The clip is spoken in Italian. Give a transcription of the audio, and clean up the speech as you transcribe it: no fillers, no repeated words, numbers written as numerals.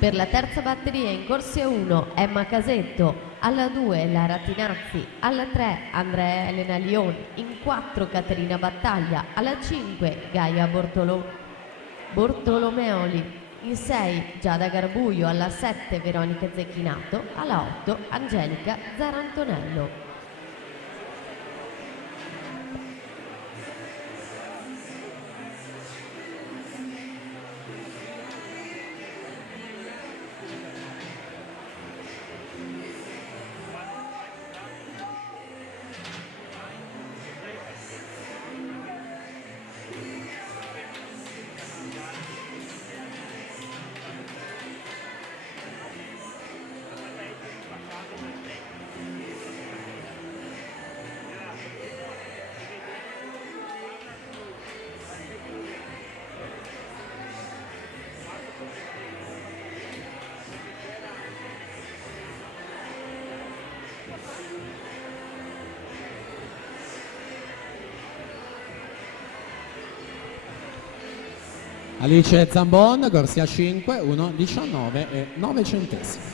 Per la terza batteria in corsia 1 Emma Casetto, alla 2 Lara Tinazzi, alla 3 Andrea Elena Lioni, in 4 Caterina Battaglia, alla 5 Gaia Bortolomeoli, in 6 Giada Garbuio, alla 7 Veronica Zecchinato, alla 8 Angelica Zarantonello. Alice Zambon, corsia 5, 1,19 e 9 centesimi.